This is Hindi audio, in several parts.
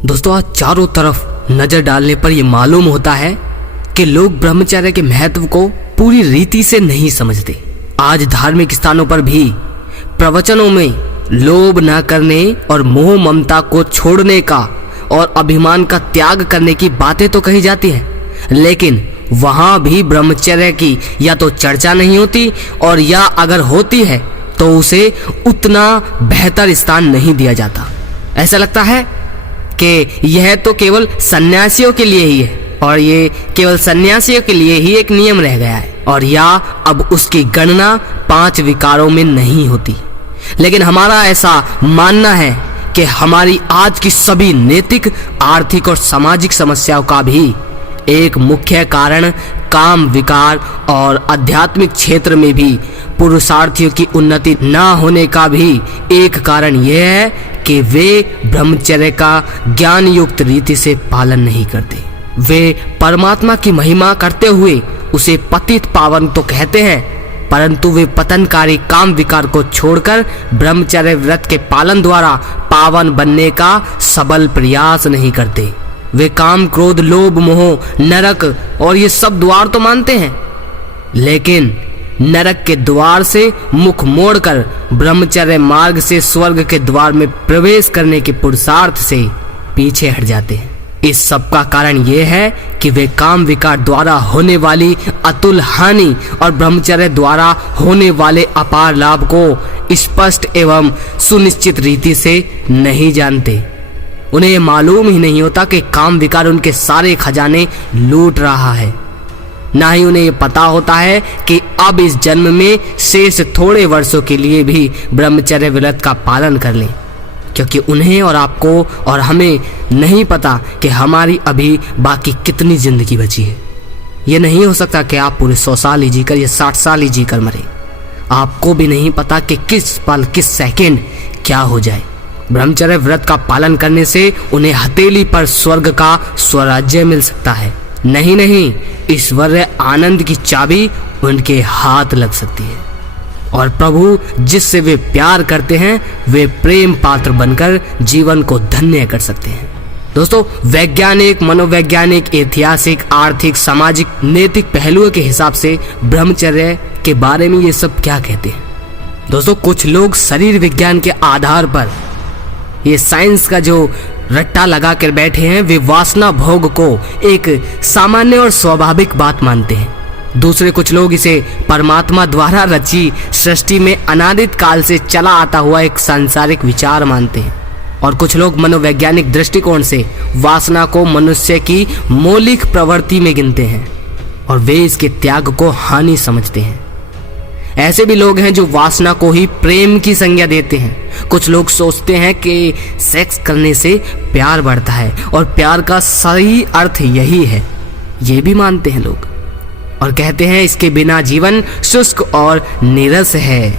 दोस्तों, आज चारों तरफ नजर डालने पर यह मालूम होता है कि लोग ब्रह्मचर्य के महत्व को पूरी रीति से नहीं समझते। आज धार्मिक स्थानों पर भी प्रवचनों में लोभ न करने और मोह ममता को छोड़ने का और अभिमान का त्याग करने की बातें तो कही जाती हैं, लेकिन वहां भी ब्रह्मचर्य की या तो चर्चा नहीं होती और या अगर होती है तो उसे उतना बेहतर स्थान नहीं दिया जाता। ऐसा लगता है कि यह तो केवल सन्यासियों के लिए ही है और ये केवल सन्यासियों के लिए ही एक नियम रह गया है और या अब उसकी गणना 5 विकारों में नहीं होती। लेकिन हमारा ऐसा मानना है कि हमारी आज की सभी नैतिक, आर्थिक और सामाजिक समस्याओं का भी एक मुख्य कारण काम विकार और आध्यात्मिक क्षेत्र में भी पुरुषार्थियों की उन्नति न होने का भी एक कारण यह है कि वे ब्रह्मचर्य का ज्ञान युक्त रीति से पालन नहीं करते। वे परमात्मा की महिमा करते हुए उसे पतित पावन तो कहते हैं, परंतु वे पतनकारी काम विकार को छोड़कर ब्रह्मचर्य व्रत के पालन द्वारा पावन बनने का सबल प्रयास नहीं करते। वे काम, क्रोध, लोभ, मोह, नरक और ये सब द्वार तो मानते हैं, लेकिन नरक के द्वार से मुख मोड़कर ब्रह्मचर्य मार्ग से स्वर्ग के द्वार में प्रवेश करने के पुरुषार्थ से पीछे हट जाते हैं। इस सब का कारण यह है कि वे काम विकार द्वारा होने वाली अतुल हानि और ब्रह्मचर्य द्वारा होने वाले अपार लाभ को स्पष्ट एवं सुनिश्चित रीति से नहीं जानते। उन्हें यह मालूम ही नहीं होता कि काम विकार उनके सारे खजाने लूट रहा है। ना ही उन्हें यह पता होता है कि अब इस जन्म में शेष थोड़े वर्षों के लिए भी ब्रह्मचर्य व्रत का पालन कर लें, क्योंकि उन्हें और आपको और हमें नहीं पता कि हमारी अभी बाकी कितनी जिंदगी बची है। ये नहीं हो सकता कि आप पूरे 100 साल ही जीकर या 60 साल ही जीकर मरे। आपको भी नहीं पता कि किस पल, किस सेकंड क्या हो जाए। ब्रह्मचर्य व्रत का पालन करने से उन्हें हथेली पर स्वर्ग का स्वराज्य मिल सकता है। नहीं, ईश्वरीय आनंद की चाबी उनके हाथ लग सकती है और प्रभु जिससे वे प्यार करते हैं वे प्रेम पात्र बनकर जीवन को धन्य कर सकते हैं। दोस्तों, वैज्ञानिक, मनोवैज्ञानिक, ऐतिहासिक, आर्थिक, सामाजिक, नैतिक पहलुओं के हिसाब से ब्रह्मचर्य के बारे में ये सब क्या कहते हैं? दोस्तों, कुछ लोग शरीर विज्ञान के आधार पर ये साइंस का जो रट्टा लगा कर बैठे हैं, वे वासना भोग को एक सामान्य और स्वाभाविक बात मानते हैं। दूसरे कुछ लोग इसे परमात्मा द्वारा रची सृष्टि में अनादित काल से चला आता हुआ एक सांसारिक विचार मानते हैं और कुछ लोग मनोवैज्ञानिक दृष्टिकोण से वासना को मनुष्य की मौलिक प्रवृत्ति में गिनते हैं और वे इसके त्याग को हानि समझते हैं। ऐसे भी लोग हैं जो वासना को ही प्रेम की संज्ञा देते हैं। कुछ लोग सोचते हैं कि सेक्स करने से प्यार बढ़ता है और प्यार का सही अर्थ यही है, ये भी मानते हैं लोग और कहते हैं इसके बिना जीवन शुष्क और नीरस है।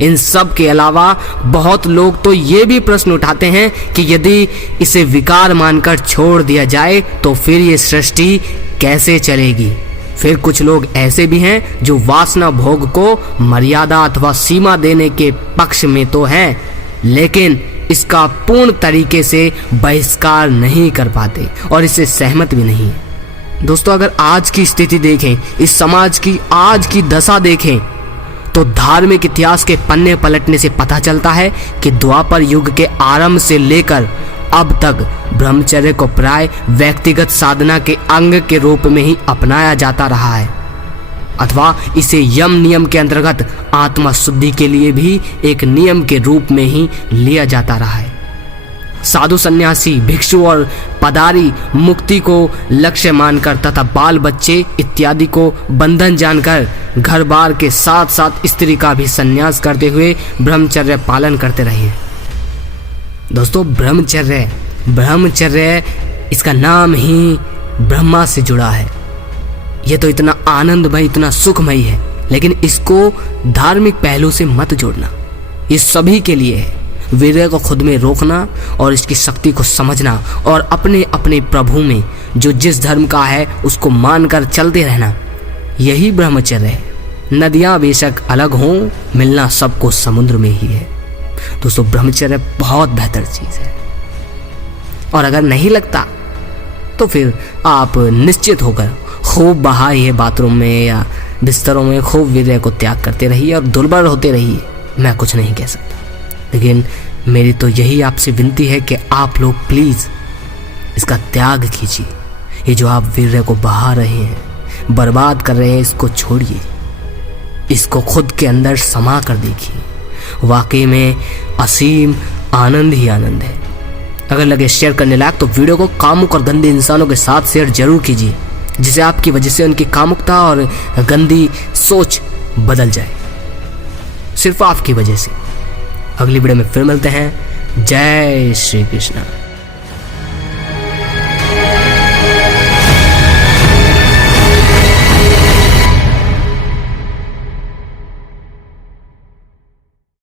इन सब के अलावा बहुत लोग तो ये भी प्रश्न उठाते हैं कि यदि इसे विकार मानकर छोड़ दिया जाए तो फिर ये सृष्टि कैसे चलेगी। फिर कुछ लोग ऐसे भी हैं जो वासना भोग को मर्यादा अथवा सीमा देने के पक्ष में तो हैं, लेकिन इसका पूर्ण तरीके से बहिष्कार नहीं कर पाते और इससे सहमत भी नहीं है। दोस्तों, अगर आज की स्थिति देखें, इस समाज की आज की दशा देखें, तो धार्मिक इतिहास के पन्ने पलटने से पता चलता है कि द्वापर युग के आरंभ से लेकर अब तक ब्रह्मचर्य को प्राय व्यक्तिगत साधना के अंग के रूप में ही अपनाया जाता रहा है अथवा इसे यम नियम के अंतर्गत आत्मा शुद्धि के लिए भी एक नियम के रूप में ही लिया जाता रहा है। साधु, सन्यासी, भिक्षु और पदारी मुक्ति को लक्ष्य मानकर तथा बाल बच्चे इत्यादि को बंधन जानकर घर बार के साथ साथ स्त्री का भी संन्यास करते हुए ब्रह्मचर्य पालन करते रहे। दोस्तों, ब्रह्मचर्य इसका नाम ही ब्रह्मा से जुड़ा है। यह तो इतना आनंदमय, इतना सुखमय है, लेकिन इसको धार्मिक पहलू से मत जोड़ना। ये सभी के लिए है। वीर्य को खुद में रोकना और इसकी शक्ति को समझना और अपने अपने प्रभु में जो जिस धर्म का है उसको मानकर चलते रहना, यही ब्रह्मचर्य है। नदियां बेशक अलग हों, मिलना सबको समुद्र में ही है। दोस्तों, ब्रह्मचर्य बहुत बेहतर चीज़ है और अगर नहीं लगता तो फिर आप निश्चित होकर खूब बहाइए बाथरूम में या बिस्तरों में खूब वीर्य को त्याग करते रहिए और दुर्बल होते रहिए। मैं कुछ नहीं कह सकता, लेकिन मेरी तो यही आपसे विनती है कि आप लोग प्लीज़ इसका त्याग कीजिए। ये जो आप वीर्य को बहा रहे हैं, बर्बाद कर रहे हैं, इसको छोड़िए, इसको खुद के अंदर समा कर देखिए। वाकई में असीम आनंद ही आनंद है। अगर लगे शेयर करने लायक तो वीडियो को कामुक और गंदे इंसानों के साथ शेयर जरूर कीजिए, जिसे आपकी वजह से उनकी कामुकता और गंदी सोच बदल जाए, सिर्फ आपकी वजह से। अगली वीडियो में फिर मिलते हैं। जय श्री कृष्ण।